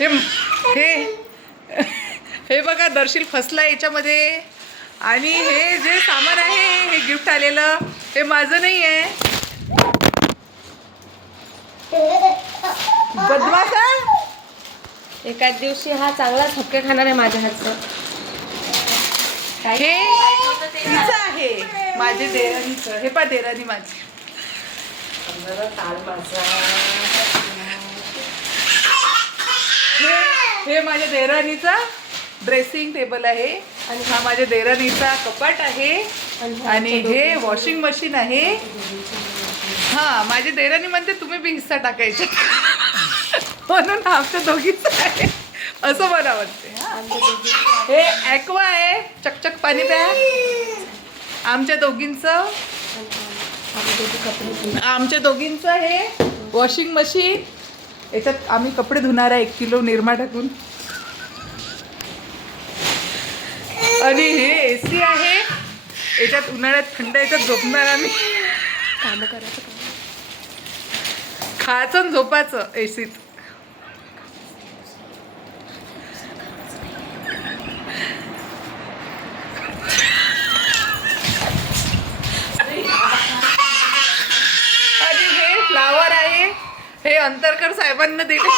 हे हे हे बघा दर्शील फसला याच्यामध्ये. आणि हे जे सामान आहे हे गिफ्ट आलेलं हे माझं नाही आहे. बदमाशा. एकाच दिवशी हा चांगला झपके खाणार आहे माझ्या हातचं. हे तिचं आहे माझे देराणीचं. हे पा देराणी माझी. हे माझ्या देराणीचा ड्रेसिंग टेबल आहे. आणि हा माझ्या देराणीचा कपाट आहे. आणि हे वॉशिंग मशीन आहे. हा माझी देराणी म्हणते तुम्ही बी हिस्सा टाकायचा म्हणून आमच्या दोघीच आहे असं मला वाटते. हे ॲक्वा आहे. चकचक पाणी प्या. आमच्या दोघींचं हे वॉशिंग मशीन. याच्यात आम्ही कपडे धुणार आहे 1 किलो निरमा टाकून. आणि हे AC आहे. याच्यात उन्हाळ्यात थंड याच्यात झोपणार आम्ही. काम करायचं काम. खायचं आणि झोपायचं ACत. आणि हे फ्लावर आहे. हे अंतरकर साहेबांना दिले.